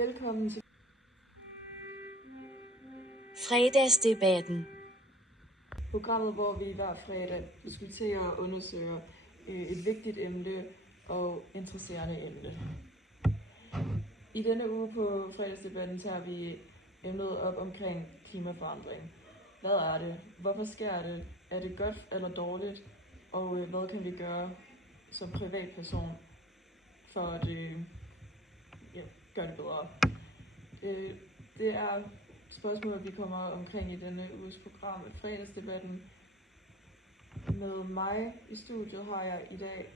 Velkommen til Fredagsdebatten. programmet, hvor vi hver fredag diskuterer og undersøger et vigtigt emne og interesserende emne. I denne uge på fredagsdebatten tager vi emnet op omkring klimaforandring. Hvad er det? Hvorfor sker det? Er det godt eller dårligt? Og hvad kan vi gøre som privatperson for at gøre det bedre? Det er spørgsmål, vi kommer omkring i denne uges program af fredagsdebatten. Med mig i studiet har jeg i dag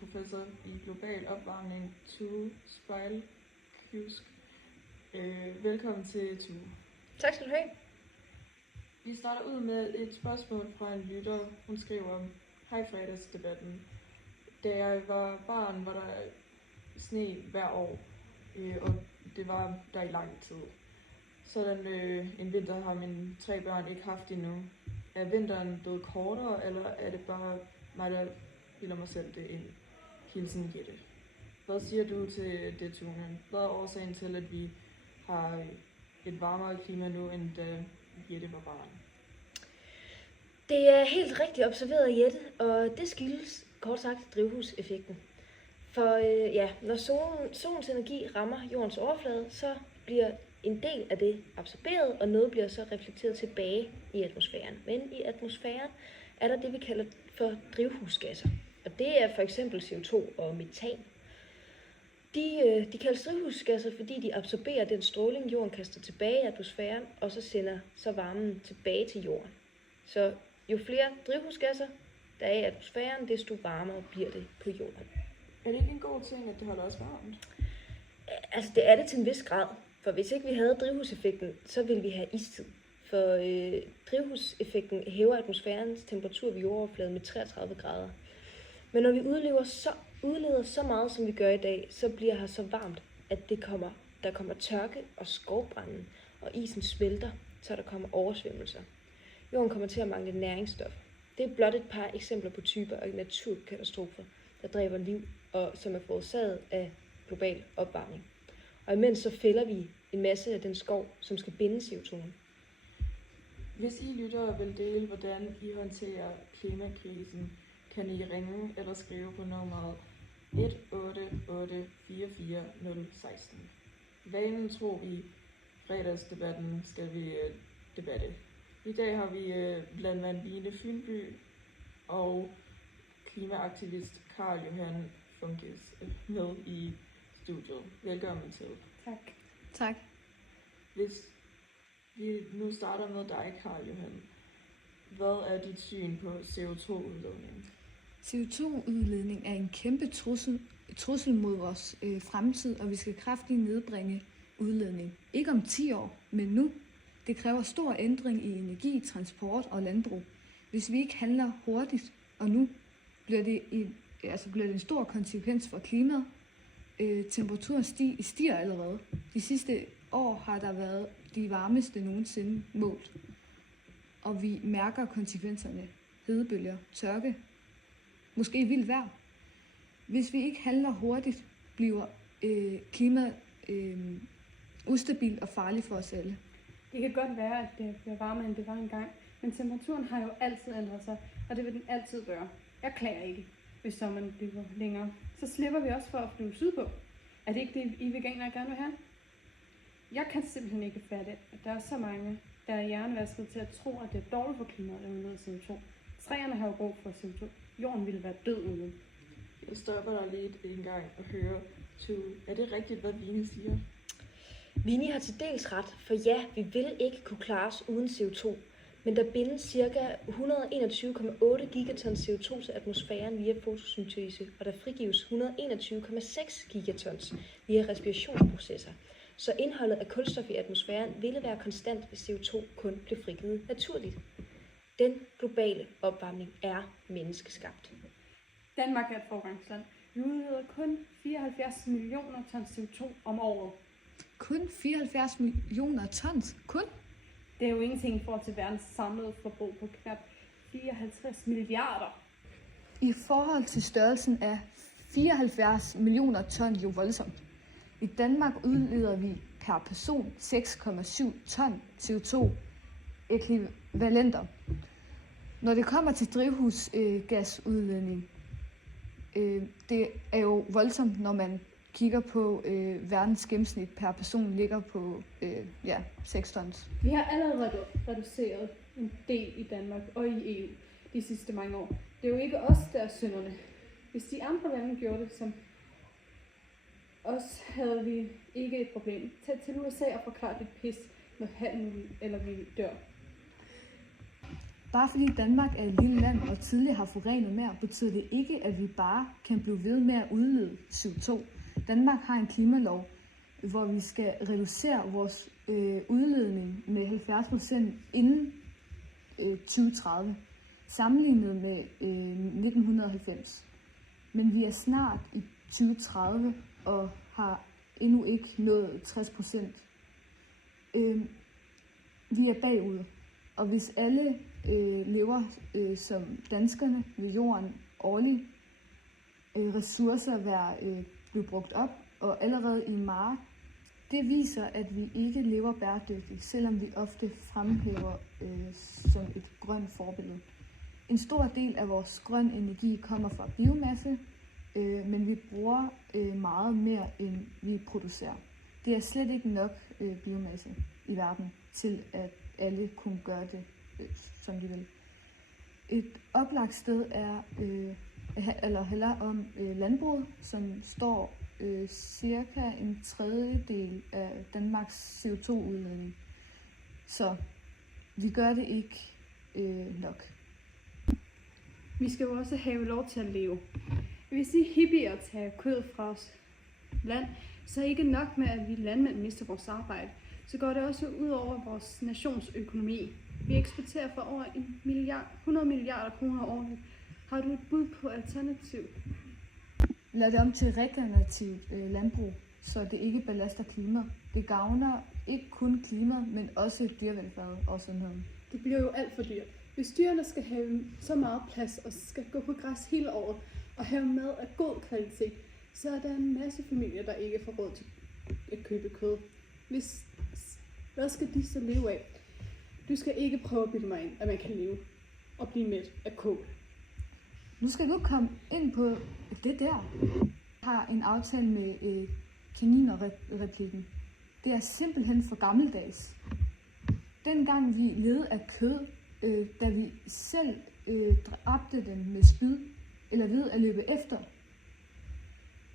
professor i global opvarmning, Tue Spejlkysk. Velkommen til, Tue. Tak skal du have. Vi starter ud med et spørgsmål fra en lytter. Hun skriver: Hej fredagsdebatten. Da jeg var barn, var der sne hver år, og det var der i lang tid. Sådan en vinter har mine 3 børn ikke haft endnu. Er vinteren blevet kortere, eller er det bare mig, der bilder mig selv det ind? Hilsen Jette. Hvad siger du til det, Tune? Hvad er årsagen til, at vi har et varmere klima nu, end da Jette var barn? Det er helt rigtigt observeret af Jette, og det skyldes kort sagt drivhuseffekten. For når solens energi rammer jordens overflade, så bliver en del af det absorberet, og noget bliver så reflekteret tilbage i atmosfæren. Men i atmosfæren er der det, vi kalder for drivhusgasser. Og det er for eksempel CO2 og metan. De kaldes drivhusgasser, fordi de absorberer den stråling, jorden kaster tilbage i atmosfæren, og så sender så varmen tilbage til jorden. Så jo flere drivhusgasser der er i atmosfæren, desto varmere bliver det på jorden. Er det ikke en god ting, at det holder os varmt? Altså det er det til en vis grad. For hvis ikke vi havde drivhuseffekten, så ville vi have istid. For drivhuseffekten hæver atmosfærens temperatur ved jordoverfladen med 33 grader. Men når vi udleder så meget, som vi gør i dag, så bliver her så varmt, at der kommer tørke og skovbranden, og isen smelter, så der kommer oversvømmelser. Jorden kommer til at mangle næringsstoffer. Det er blot et par eksempler på typer af naturkatastrofer, der dræber liv, og som er forårsaget af global opvarmning. Og imens så fælder vi en masse af den skov, som skal binde CO2'en. Hvis I lyttere vil dele, hvordan I håndterer klimakrisen, kan I ringe eller skrive på nummeret 18844 Vanen tro i fredagsdebatten skal vi debatte. I dag har vi landmand Line Fynby og klimaaktivist Karl Johan Funkes med i studiet. Velkommen til. Tak. Hvis vi nu starter med dig, Karl Johan. Hvad er dit syn på CO2-udledning? CO2-udledning er en kæmpe trussel mod vores fremtid, og vi skal kraftigt nedbringe udledning. Ikke om 10 år, men nu. Det kræver stor ændring i energi, transport og landbrug. Hvis vi ikke handler hurtigt, og nu, bliver det en stor konsekvens for klimaet. Temperaturen stiger allerede. De sidste år har der været de varmeste nogensinde målt. Og vi mærker konsekvenserne. Hedebølger, tørke, måske vildt vejr. Hvis vi ikke handler hurtigt, bliver klimaet ustabilt og farligt for os alle. Det kan godt være, at det bliver varmere, end det var engang, men temperaturen har jo altid ændret sig, og det vil den altid gøre. Jeg klager ikke, hvis sommeren bliver længere. Så slipper vi også for at flyve sydpå. Er det ikke det, I veganere gerne vil have? Jeg kan simpelthen ikke fatte, at der er så mange, der er hjernevasket til at tro, at det er dårligt for klimaet at udlede CO2. Træerne har jo brug for CO2. Jorden ville være død uden. Jeg stopper dig lige en gang og hører, er det rigtigt, hvad Vine siger? Vini har til dels ret, for ja, vi vil ikke kunne klare os uden CO2, men der bindes ca. 121,8 gigatons CO2 til atmosfæren via fotosyntese, og der frigives 121,6 gigatons via respirationsprocesser. Så indholdet af kulstof i atmosfæren ville være konstant, hvis CO2 kun blev frigivet naturligt. Den globale opvarmning er menneskeskabt. Danmark er et forgangsland. Vi udleder kun 74 millioner tons CO2 om året. Kun 74 millioner tons? Kun? Det er jo ingenting i forhold til verdens samlede forbrug på knap 54 milliarder. I forhold til størrelsen er 74 millioner ton jo voldsomt. I Danmark udleder vi per person 6,7 ton CO2-ekvivalenter. Når det kommer til drivhusgasudledning, det er jo voldsomt, når man kigger på verdens gennemsnit per person ligger på 6 tons. Vi har allerede reduceret en del i Danmark og i EU de sidste mange år. Det er jo ikke os, der er synderne. Hvis de andre lande gjorde det som os, havde vi ikke et problem. Tag til USA og forklar dit pis med handel eller vi dør. Bare fordi Danmark er et lille land og tidligere har forurenet mere, betyder det ikke, at vi bare kan blive ved med at udlede CO2. Danmark har en klimalov, hvor vi skal reducere vores udledning med 70% inden 2030, sammenlignet med 1990. Men vi er snart i 2030 og har endnu ikke nået 60%. Vi er bagud, og hvis alle lever som danskerne ved jorden årligt, ressourcer blive brugt op, og allerede i marts, det viser, at vi ikke lever bæredygtigt, selvom vi ofte fremhæver som et grønt forbillede. En stor del af vores grøn energi kommer fra biomasse, men vi bruger meget mere, end vi producerer. Det er slet ikke nok biomasse i verden til, at alle kunne gøre det, som de vil. Et oplagt sted handler om landbruget, som står cirka en tredjedel af Danmarks CO2-udledning. Så vi gør det ikke nok. Vi skal jo også have lov til at leve. Hvis I hippier tager kød fra os land, så er ikke nok med, at vi landmænd mister vores arbejde. Så går det også ud over vores nationsøkonomi. Vi eksporterer for over 100 milliarder kroner årligt. Har du et bud på alternativ? Lad det om til regenerativt landbrug, så det ikke belaster klimaet. Det gavner ikke kun klimaet, men også dyrevelfærd og sundheden. Det bliver jo alt for dyrt. Hvis dyrene skal have så meget plads og skal gå på græs hele året og have mad af god kvalitet, så er der en masse familier, der ikke får råd til at købe kød. Hvad skal de så leve af? Du skal ikke prøve at bilde mig ind, at man kan leve og blive mæt af kål. Nu skal du komme ind på det der. Jeg har en aftale med kaninerreplikken. Det er simpelthen for gammeldags. Dengang vi levede af kød, da vi selv dræbte den med spyd, eller ved at løbe efter.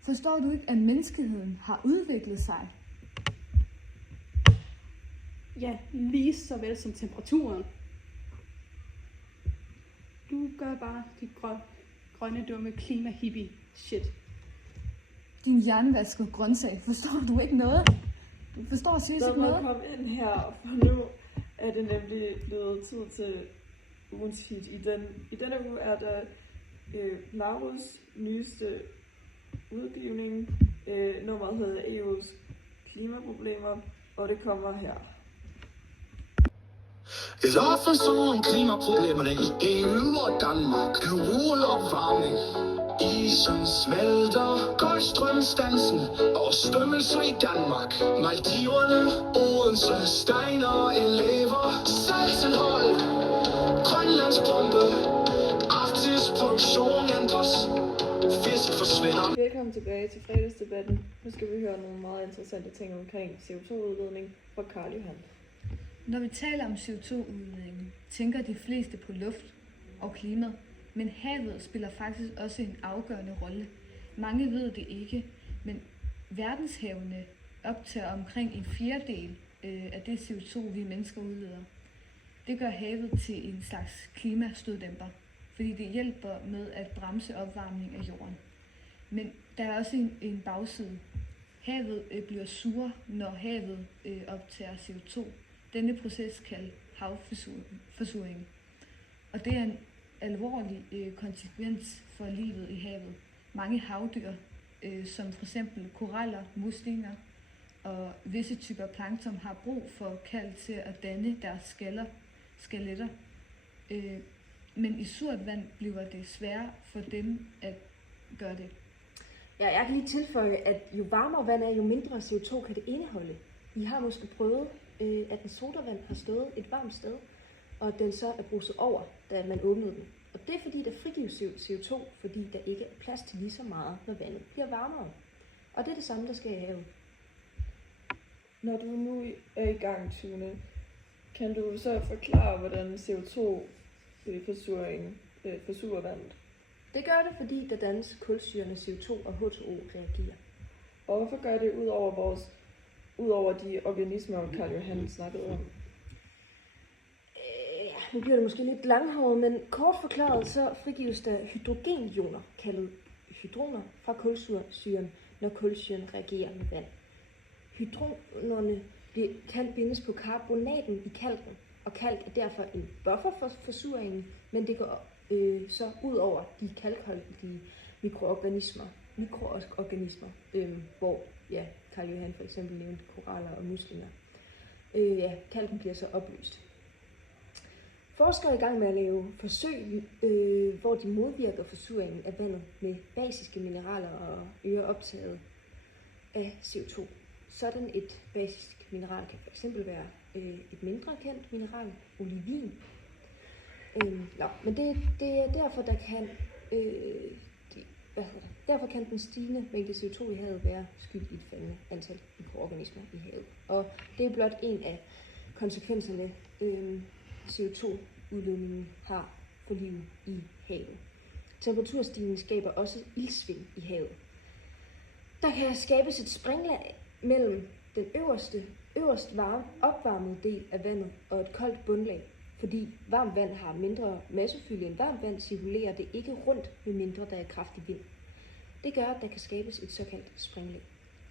Forstår du ikke, at menneskeheden har udviklet sig? Ja, lige så vel som temperaturen. Du gør bare dit grønne dumme klima-hippie shit. Din hjernevaskede grøntsag, forstår du ikke noget? Du forstår seriøst ikke noget? Lad mig komme ind her, for nu er det nemlig blevet tid til ugens feed. I denne uge er der Laurus nyeste udgivning. Nummeret hedder EU's klimaproblemer, og det kommer her. Et offensivt om klimaproblemerne i EU og Danmark. Global opvarmning. Isen smelter, Golfstrømstansen og stømmelse i Danmark. Maldiverne, Odense, Steiner, elever, Salsenhold, Grønlands bombe, Arktis produktion ændres, fisk forsvinder. Velkommen tilbage til fredagsdebatten. Nu skal vi høre nogle meget interessante ting omkring CO2-udledning fra Karl Johan. Når vi taler om CO2-udledning, tænker de fleste på luft og klimaet, men havet spiller faktisk også en afgørende rolle. Mange ved det ikke, men verdenshavene optager omkring en fjerdedel af det CO2, vi mennesker udleder. Det gør havet til en slags klimastøddæmper, fordi det hjælper med at bremse opvarmning af jorden. Men der er også en bagside. Havet bliver sur, når havet optager CO2. Denne proces kaldes havforsuring, og det er en alvorlig konsekvens for livet i havet. Mange havdyr, som for eksempel koraller, muslinger og visse typer plankton, har brug for kalk til at danne deres skeletter. Men i surt vand bliver det sværere for dem at gøre det. Ja, jeg kan lige tilføje, at jo varmere vand er, jo mindre CO2 kan det indeholde. I har måske prøvet, at en sodavand har stået et varmt sted, og den så er bruset over, da man åbnede den. Og det er fordi, der frigives CO2, fordi der ikke er plads til lige så meget, når vandet bliver varmere. Og det er det samme, der sker i havet. Når du nu er i gang, Tune, kan du så forklare, hvordan CO2-forsuringen forsurer vandet? Det gør det, fordi der dannes kulsyrerne CO2 og H2O reagerer. Og hvorfor gør det ud over de organismer, Karl Johan snakkede om? Nu bliver det måske lidt langhåret, men kort forklaret så frigives der hydrogenioner, kaldet hydroner, fra kulsyren, når kulsyren reagerer med vand. Hydronerne kan bindes på karbonaten i kalken, og kalk er derfor en buffer for forsuringen, men det går så ud over de kalkholdige mikroorganismer, hvor Karl Johan for eksempel nævnte koraller og muslinger. Kalken bliver så opløst. Forskere er i gang med at lave forsøg, hvor de modvirker forsuringen af vandet med basiske mineraler og øger optaget af CO2. Sådan et basisk mineral kan fx være et mindre kendt mineral, olivin. Men det er derfor, derfor kan den stigende mængde CO2 i havet være skyld i et faldende antal mikroorganismer i havet. Og det er blot en af konsekvenserne, CO2-udledningen har for livet i havet. Temperaturstigningen skaber også iltsvind i havet. Der kan skabes et springlag mellem den øverst opvarmede del af vandet og et koldt bundlag. Fordi varmt vand har mindre massefylde end varmt vand, cirkulerer det ikke rundt, medmindre der er kraftig vind. Det gør, at der kan skabes et såkaldt springlag.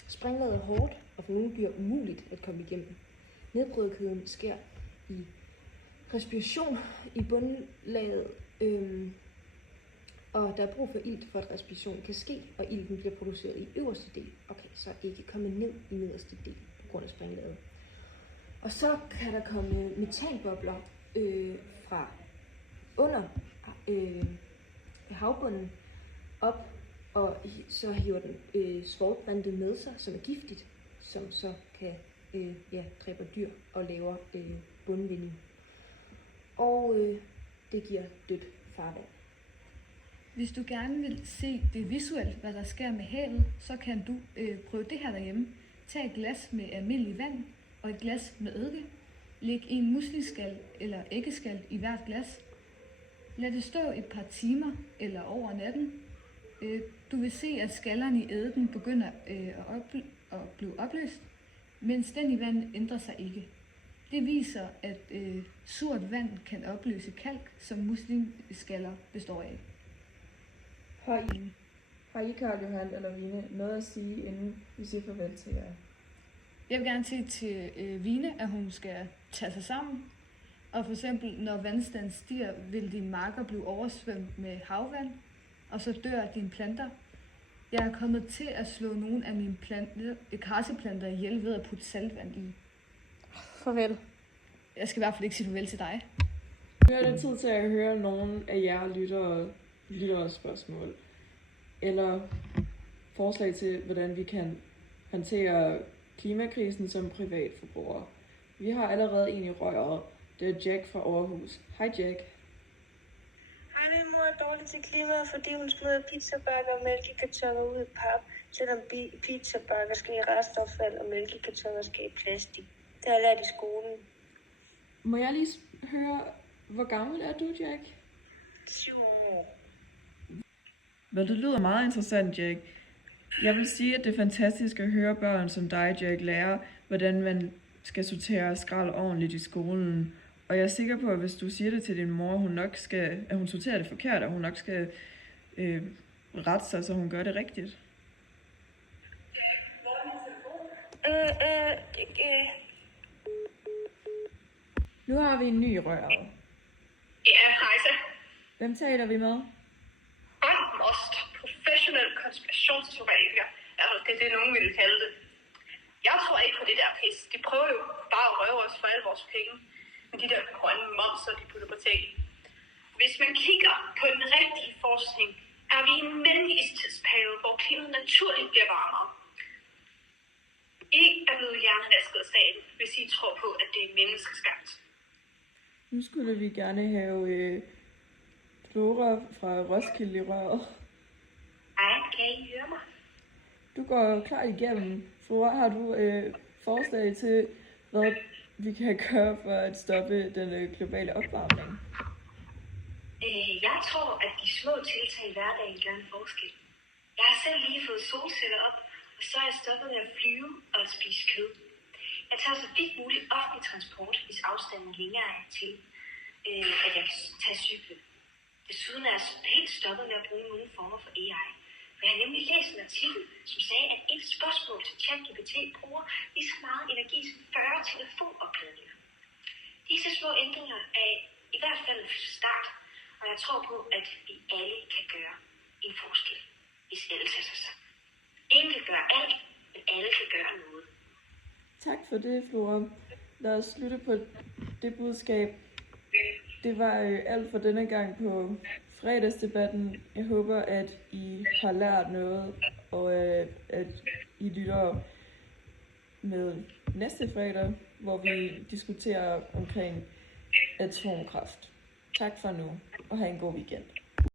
Springlaget er hårdt, og for nogle dyr umuligt at komme igennem. Nedbrydkæden sker i respiration i bundlaget, og der er brug for ilt for, at respiration kan ske, og ilten bliver produceret i øverste del, og kan så ikke komme ned i nederste del på grund af springlaget. Og så kan der komme metanbobler fra under havbunden op, og så hiver den svovlbrintet med sig, som er giftigt, som så kan dræbe dyr og laver bundvinding. Og det giver dødt farvand. Hvis du gerne vil se det visuelt, hvad der sker med havet, så kan du prøve det her derhjemme. Tag et glas med almindelig vand og et glas med eddike. Læg en musliskal eller æggeskal i hvert glas. Lad det stå et par timer eller over natten. Du vil se, at skallerne i eddiken begynder at blive opløst, mens den i vand ændrer sig ikke. Det viser, at surt vand kan opløse kalk, som muslingeskaller består af. Har I, Karl Johan eller Vine, noget at sige, inden vi siger farvel til jer? Jeg vil gerne sige til Vine, at hun skal tage sig sammen. Og for eksempel, når vandstanden stiger, vil dine marker blive oversvømmet med havvand, og så dør dine planter. Jeg er kommet til at slå nogle af mine karseplanter ihjel ved at putte saltvand i. Farvel. Jeg skal i hvert fald ikke sige farvel til dig. Nu er det tid til at høre nogle af jer lyttere spørgsmål. Eller forslag til, hvordan vi kan håndtere klimakrisen som privatforbrugere. Vi har allerede en i røret. Det er Jack fra Aarhus. Hej Jack. Hej, min mor er dårlig til klimaet, fordi hun smider pizzabakker og mælkekartoner ud i pap, selvom pizzabakker skal i restaffald og mælkekartoner skal i plastik. Det har jeg lært i skolen. Må jeg lige høre, hvor gammel er du, Jack? 7 år. Vel, det lyder meget interessant, Jack. Jeg vil sige, at det er fantastisk at høre børn som dig, Jack, lære, hvordan man skal sortere skrald ordentligt i skolen. Og jeg er sikker på, at hvis du siger det til din mor, at hun sorterer det forkert, og hun nok skal rette sig, så hun gør det rigtigt. Nu har vi en ny rør. Ja, hej så. Hvem taler vi med? Most professional konspirationsteoretiker. Altså, det er nogen ville kalde det. Jeg tror ikke på det der pis. De prøver jo bare at røve os for alle vores penge. Med de der grønne momser, de putter på ting. Hvis man kigger på den rigtige forskning er vi i en mellemistidsperiode, hvor klimaet naturligt bliver varmere. I er blevet hjernevasket af staten, hvis I tror på, at det er menneskeskabt. Nu skulle vi gerne have Flora fra Roskilde i røret. Ej, kan I høre mig? Du går klart igennem. Flora, har du forslag til, hvad vi kan gøre for at stoppe den globale opvarmning? Jeg tror, at de små tiltag i hverdagen gør en forskel. Jeg har selv lige fået solceller op, og så er jeg stoppet med at flyve og at spise kød. Jeg tager så vidt muligt offentlig transport, hvis afstanden længere er til, at jeg kan tage cyklen. Desuden er jeg helt stoppet med at bruge nogle former for AI. Jeg har nemlig læst en artikel, som sagde, at et spørgsmål til ChatGPT bruger lige så meget energi som 40 telefonopladninger. Disse små ændringer er i hvert fald en start, og jeg tror på, at vi alle kan gøre en forskel, hvis alle tager sig sammen. Ingen kan gøre alt, men alle kan gøre noget. Tak for det, Flora. Lad os slutte på det budskab. Det var alt for denne gang på fredagsdebatten. Jeg håber, at I har lært noget, og at I lytter med næste fredag, hvor vi diskuterer omkring atomkraft. Tak for nu, og have en god weekend.